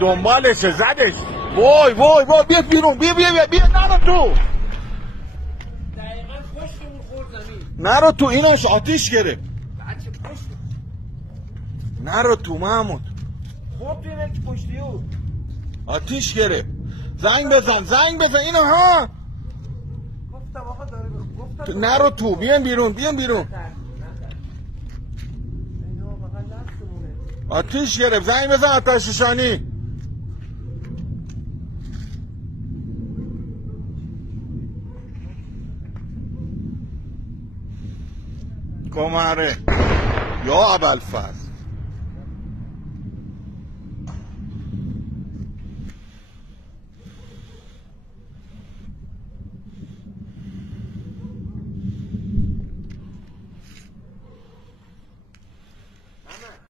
دنبالشه زدش. وای وای وای بیا بیرون، بیا نرو تو، دقیقا پشتمون خورد زمین. نرو تو، ایناش آتیش گرفت. نرو تو محمود، خب تو اینه که پشتی او آتیش گرفت. زنگ بزن اینو. ها گفتم آقا داره گفتم نرو تو، بیان بیرون. اینا فقط نفسمونه. آتیش گرفت. زنگ بزن آتش‌نشانی. کمره یا ابوالفضل.